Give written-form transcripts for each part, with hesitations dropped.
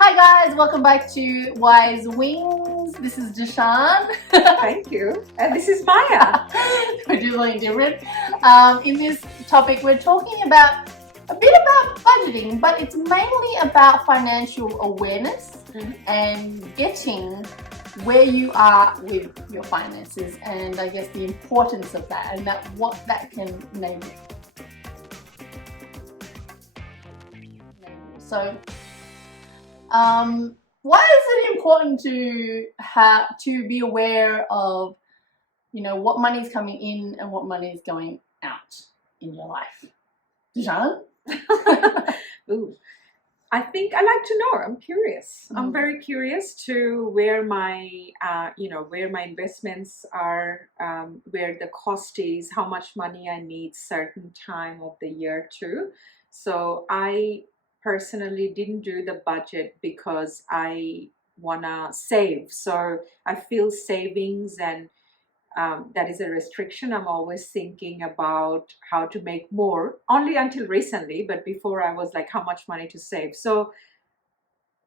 Hi guys, welcome back to Wise Wings. This is Jashan. Thank you. And this is Maya. We're doing something different. In this topic, we're talking about a bit about budgeting, but it's mainly about financial awareness and getting where you are with your finances, and I guess the importance of that and that what that can enable. So, why is it important to be aware of, what money is coming in and what money is going out in your life? Jean? Ooh. I think I like to know. I'm curious. I'm very curious to where my, where my investments are, where the cost is, how much money I need certain time of the year too. So I personally didn't do the budget because I wanna save. So I feel savings and that is a restriction. I'm always thinking about how to make more, only until recently, but before I was like, how much money to save. So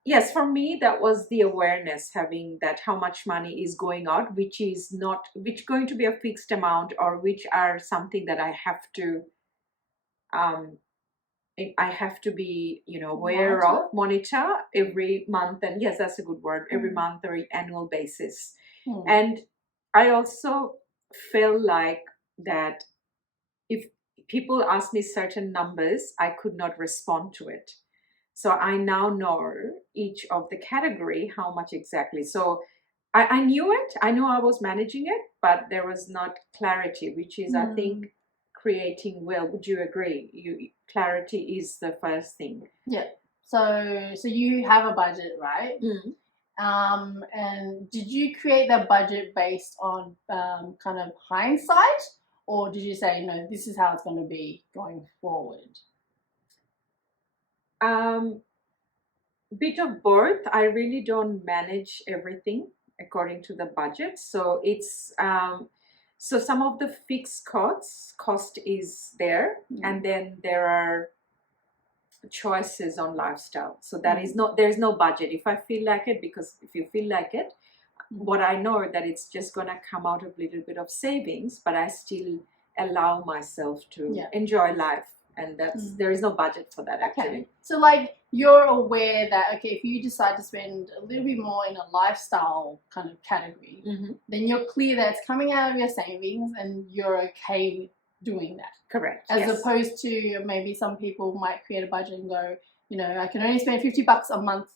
yes, for me, that was the awareness, having that how much money is going out, which going to be a fixed amount, or which are something that I have to be, aware of, monitor every month. And yes, that's a good word, every month or annual basis. And I also feel like that if people ask me certain numbers, I could not respond to it. So I now know each of the category, how much exactly. So I knew it, I knew I was managing it, but there was not clarity, which is, I think, creating well. Would you agree? Clarity is the first thing. Yeah. So you have a budget, right? And did you create that budget based on kind of hindsight, or did you say, this is how it's going to be going forward? Bit of both. I really don't manage everything according to the budget. So it's so some of the fixed cost is there, and then there are choices on lifestyle. So that is there's no budget. If I feel like it, because if you feel like it, what I know that it's just gonna come out of a little bit of savings, but I still allow myself to enjoy life, and that's there is no budget for that actually. Okay. So like you're aware that if you decide to spend a little bit more in a lifestyle kind of category, then you're clear that it's coming out of your savings and you're okay with doing that. Correct. As opposed to maybe some people might create a budget and go, I can only spend $50 a month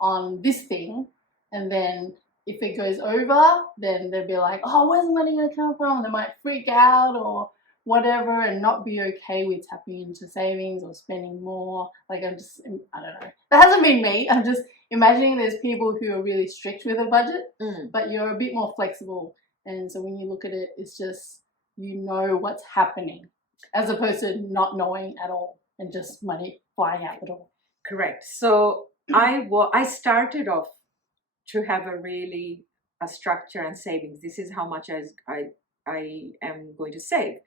on this thing, and then if it goes over, then they'll be like, oh, where's the money going to come from? And they might freak out or whatever and not be okay with tapping into savings or spending more. Like I don't know. That hasn't been me. I'm just imagining there's people who are really strict with a budget, but you're a bit more flexible. And so when you look at it, it's just, what's happening, as opposed to not knowing at all and just money flying out the door. Correct. So I started off to have a structure and savings. This is how much I am going to save.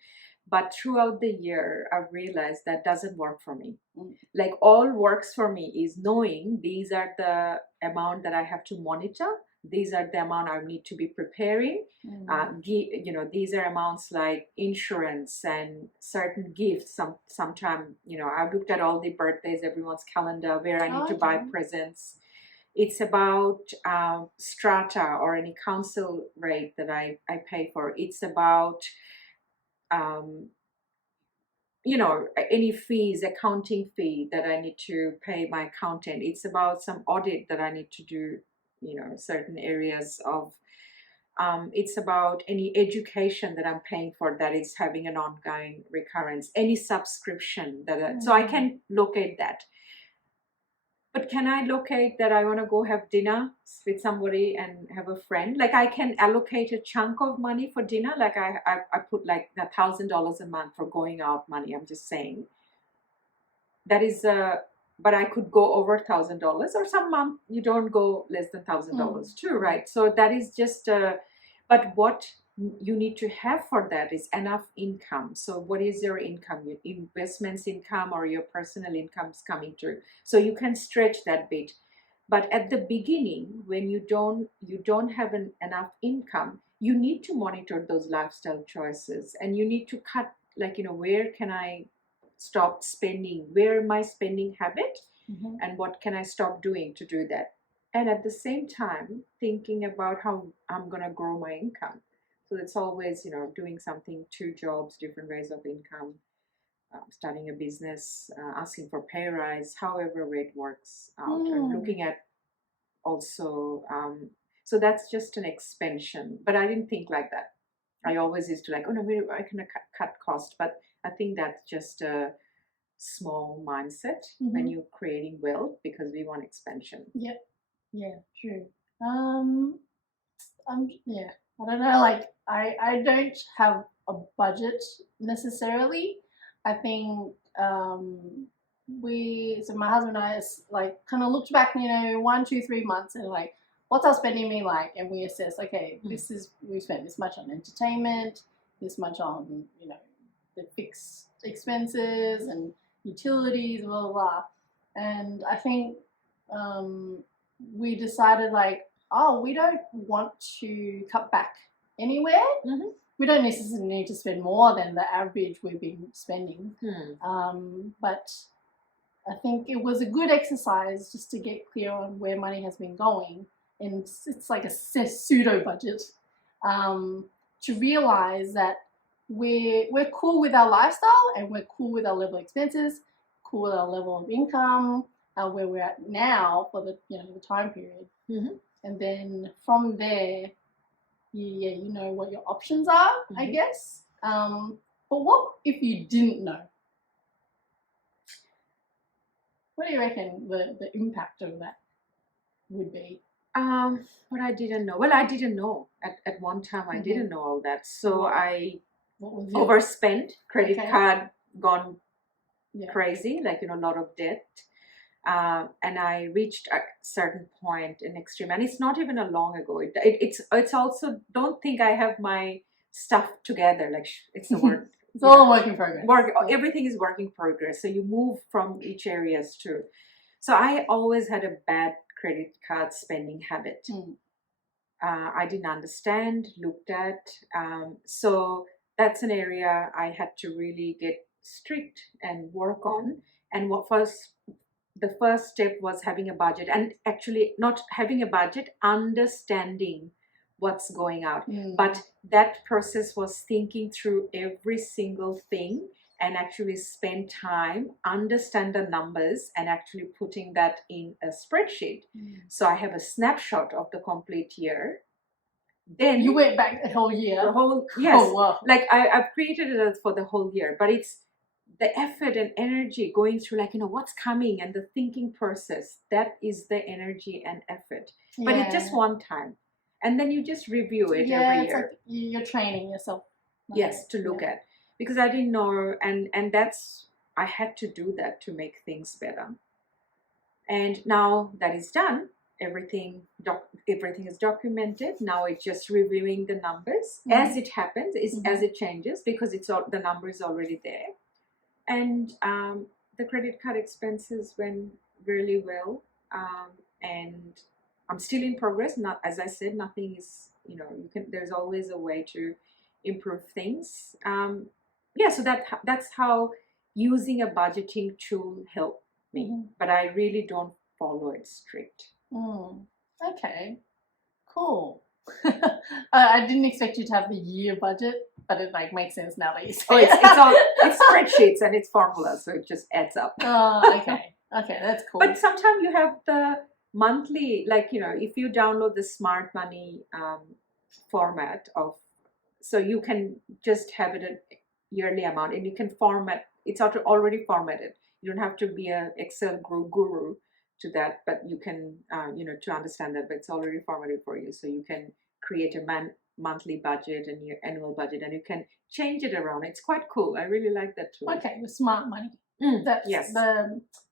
But throughout the year, I've realized that doesn't work for me. Like all works for me is knowing these are the amount that I have to monitor. These are the amount I need to be preparing. These are amounts like insurance and certain gifts. Sometime, I've looked at all the birthdays, everyone's calendar, where I need to buy presents. It's about strata or any council rate that I pay for. It's about any fees, accounting fee that I need to pay my accountant. It's about some audit that I need to do, certain areas of, it's about any education that I'm paying for that is having an ongoing recurrence, any subscription so I can locate that. But can I locate that I want to go have dinner with somebody and have a friend? Like I can allocate a chunk of money for dinner. Like I put like $1,000 a month for going out money. I'm just saying. That is, but I could go over $1,000, or some month you don't go less than $1,000 too, right? So that is just, but what you need to have for that is enough income. So what is your income? Your investments income or your personal income is coming through. So you can stretch that bit. But at the beginning, when you don't have enough income, you need to monitor those lifestyle choices, and you need to cut, like, where can I stop spending, where my spending habit, Mhm. and what can I stop doing to do that. And at the same time, thinking about how I'm going to grow my income. So it's always, doing something, 2 jobs, different ways of income, starting a business, asking for pay rise, however way it works out, and Mm. looking at also. So that's just an expansion. But I didn't think like that. I always used to like, oh no, I can cut cost. But I think that's just a small mindset when Mhm. you're creating wealth, because we want expansion. Yeah, true. Yeah, I don't know. Like, I don't have a budget necessarily. I think so my husband and I like kind of looked back, 1, 2, 3 months, and like, what's our spending mean like, and we assess, okay, we spent this much on entertainment, this much on the fixed expenses and utilities, blah blah blah, and I think we decided like, oh, we don't want to cut back anywhere. Mm-hmm. We don't necessarily need to spend more than the average we've been spending. But I think it was a good exercise just to get clear on where money has been going. And it's like a pseudo budget, to realize that we're cool with our lifestyle, and we're cool with our level of expenses, cool with our level of income, where we're at now for the the time period. Mm-hmm. And then from there, you know what your options are, I guess. But what if you didn't know? What do you reckon the impact of that would be? What I didn't know. Well, I didn't know at one time. I didn't know all that. So I What was your overspent. Credit Okay. card gone Yeah. crazy, like a lot of debt. And I reached a certain point in extreme, and it's not even a long ago. It's also, don't think I have my stuff together. Like it's the word. It's all a work in progress. Yeah. Everything is work in progress. So you move from each areas too. So I always had a bad credit card spending habit. I didn't understand, looked at. So that's an area I had to really get strict and work on. And the first step was having a budget, and actually not having a budget, understanding what's going out. But that process was thinking through every single thing, and actually spend time, understand the numbers, and actually putting that in a spreadsheet. So I have a snapshot of the complete year. Then You went back a whole year. the whole, yes, Oh, wow. like I've created it for the whole year, but it's the effort and energy going through, like, what's coming, and the thinking process, that is the energy and effort. But it's just one time, and then you just review it every it's year. like you're training yourself. Yes, to look at, because I didn't know, and that's, I had to do that to make things better. And now that is done, everything is documented. Now it's just reviewing the numbers as it happens, as it changes, because it's all, the number is already there. And the credit card expenses went really well, and I'm still in progress. Not, as I said, nothing is, there's always a way to improve things. So that's how using a budgeting tool helped me, but I really don't follow it strict. Okay, cool. I didn't expect you to have the year budget, but it like makes sense now that you say it. It's spreadsheets and it's formulas, so it just adds up. Oh, okay, that's cool. But sometimes you have the monthly, like, if you download the Smart Money format of, so you can just have it a yearly amount, and you can format, it's already formatted. You don't have to be an Excel guru to that, but you can, to understand that, but it's already formatted for you. So you can create a monthly budget and your annual budget, and you can change it around. It's quite cool. I really like that too. Okay, with Smart Money. Yes.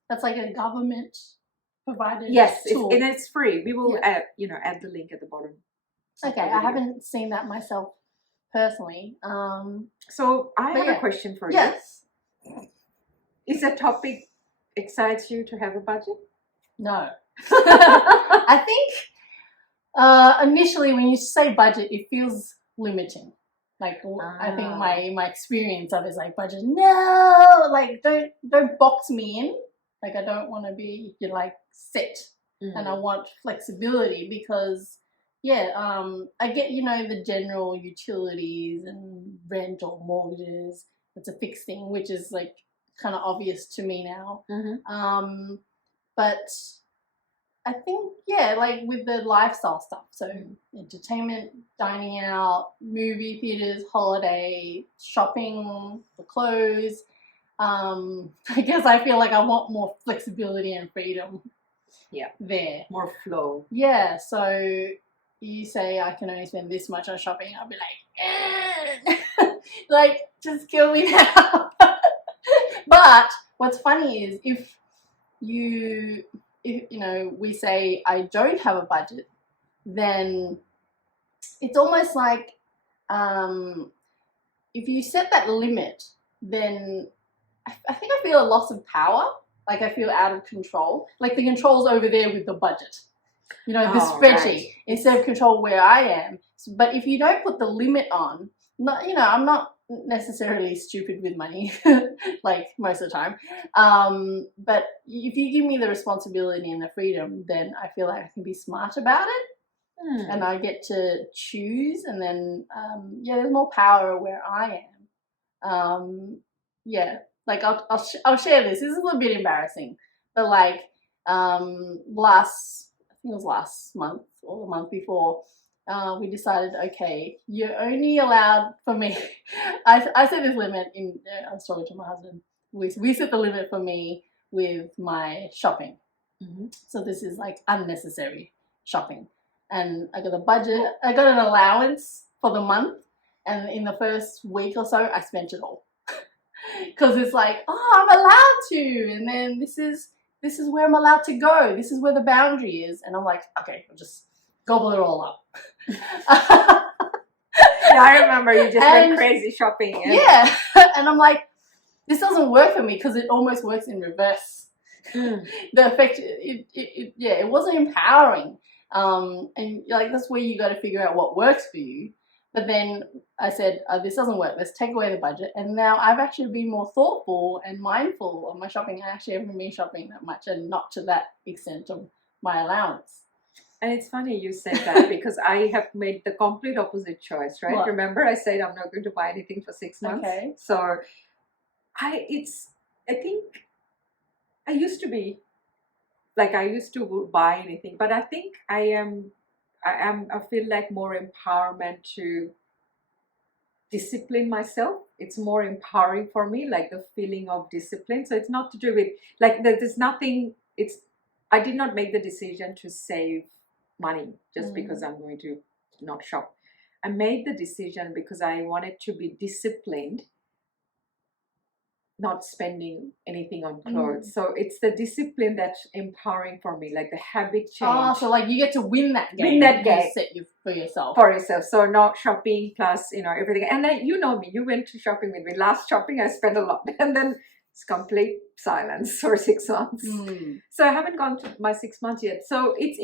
That's like a government provided tool. And it's free. We will add the link at the bottom. Okay, I haven't seen that myself personally. So I have a question for you. Yes. Is that topic excites you to have a budget? No. I think initially when you say budget, it feels limiting. Like I think my experience of it is like budget. No, like don't box me in. Like I don't want to be like set, and I want flexibility because I get the general utilities and rent or mortgages. It's a fixed thing, which is like kind of obvious to me now. But I think like with the lifestyle stuff, so entertainment, dining out, movie theaters, holiday, shopping, for clothes. I guess I feel like I want more flexibility and freedom. Yeah, there, more flow. Yeah, so you say I can only spend this much on shopping, I'll be like, like just kill me now. But what's funny is if we say I don't have a budget, then it's almost like if you set that limit, then I think I feel a loss of power. Like I feel out of control. Like the control's over there with the budget. The spreadsheet instead of control where I am. But if you don't put the limit on, I'm not necessarily stupid with money, like most of the time. But if you give me the responsibility and the freedom, then I feel like I can be smart about it. And I get to choose, and then there's more power where I am. Like I'll share this. This is a little bit embarrassing, but like I think it was last month or the month before, we decided, okay, you're only allowed, for me, I set this limit I was talking to my husband. We set the limit for me with my shopping. So this is like unnecessary shopping. And I got a budget, I got an allowance for the month, and in the first week or so, I spent it all. Because it's like, I'm allowed to, and then this is where I'm allowed to go. This is where the boundary is, and I'm like, okay, I'll just gobble it all up. I remember you just went crazy shopping. And I'm like, this doesn't work for me because it almost works in reverse. The effect, it wasn't empowering. And like that's where you got to figure out what works for you. But then I said, this doesn't work. Let's take away the budget. And now I've actually been more thoughtful and mindful of my shopping. I actually haven't been shopping that much, and not to that extent of my allowance. And it's funny you said that because I have made the complete opposite choice, right? What? Remember I said I'm not going to buy anything for 6 months? Okay. So I think I used to be, like I used to buy anything, but I think I feel like more empowerment to discipline myself. It's more empowering for me, like the feeling of discipline. So it's not to do with, like there's nothing, I did not make the decision to save money just because I'm going to not shop. I made the decision because I wanted to be disciplined, not spending anything on clothes. So it's the discipline that's empowering for me, like the habit change. Oh, so like you get to win that game. Win that game. Set you for yourself. For yourself. So not shopping plus, everything. And then you know me, you went to shopping with me. Last shopping I spent a lot. And then it's complete silence for 6 months. So I haven't gone to my 6 months yet. So it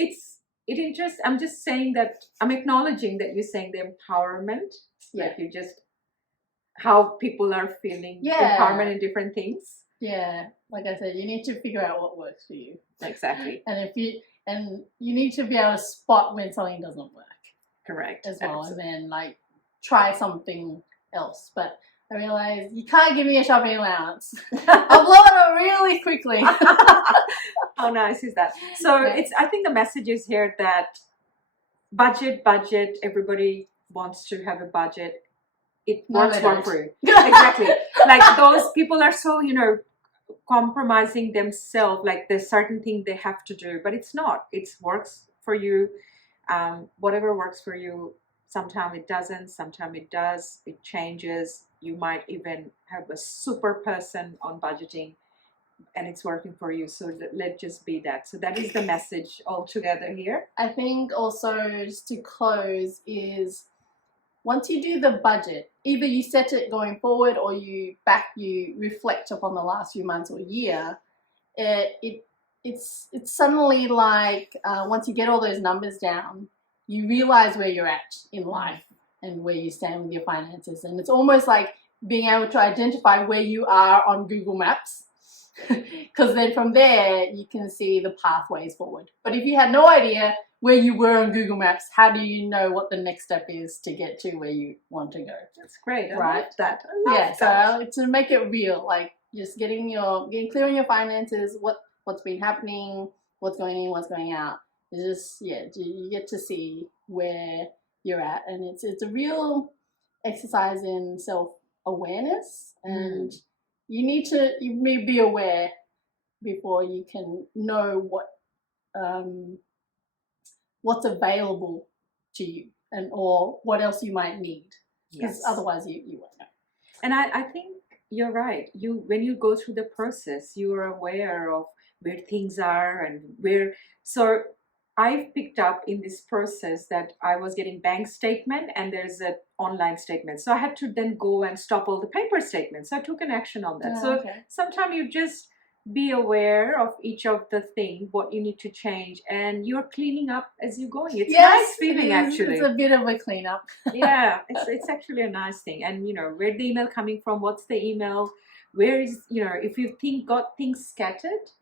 interests. I'm just saying that I'm acknowledging that you're saying the empowerment. Yeah. Like you just how people are feeling empowerment in different things. Yeah. Like I said, you need to figure out what works for you. Exactly. And you need to be able to spot when something doesn't work. Correct. As well. Absolutely. And then like try something else. But I realized you can't give me a shopping allowance. I'll blow it up really quickly. How nice is that? So I think the message is here that budget, everybody wants to have a budget. It works for you. Exactly. Like those people are so, compromising themselves, like there's certain thing they have to do, but it's not. It works for you. Whatever works for you. Sometimes it doesn't, sometimes it does, it changes. You might even have a super person on budgeting and it's working for you. So let's just be that. So that is the message altogether here. I think also just to close is once you do the budget, either you set it going forward or you reflect upon the last few months or year, it it's suddenly like once you get all those numbers down, you realize where you're at in life and where you stand with your finances, and it's almost like being able to identify where you are on Google Maps, because then from there you can see the pathways forward. But if you had no idea where you were on Google Maps, how do you know what the next step is to get to where you want to go? That's great. I Right. love that. I love Yeah, that. so to make it real, like just getting clear on your finances, what's been happening, what's going in, what's going out. It's just you get to see where you're at, and it's a real exercise in self-awareness, and you may be aware before you can know what's available to you and or what else you might need, because Yes. otherwise you won't know. And I think you're right. When you go through the process, you are aware of where things are and where. So I've picked up in this process that I was getting bank statement and there's an online statement. So I had to then go and stop all the paper statements. So I took an action on that. So Okay. sometimes you just be aware of each of the thing, what you need to change, and you're cleaning up as you're going. It's nice feeling, actually. It's a bit of a cleanup. Yeah, it's actually a nice thing. And where the email coming from, what's the email, where is, if you got things scattered,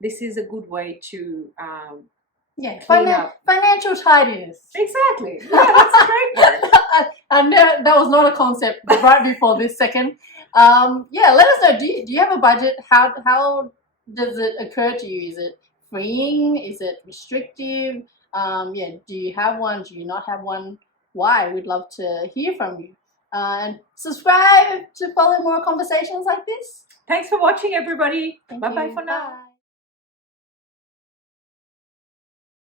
this is a good way to clean up. Financial tidiness. Exactly. Yeah, that's a great word. That was not a concept right before this second. Let us know. Do you have a budget? How does it occur to you? Is it freeing? Is it restrictive? Do you have one? Do you not have one? Why? We'd love to hear from you. And subscribe to follow more conversations like this. Thanks for watching, everybody. Thank Bye-bye you. for now. Bye.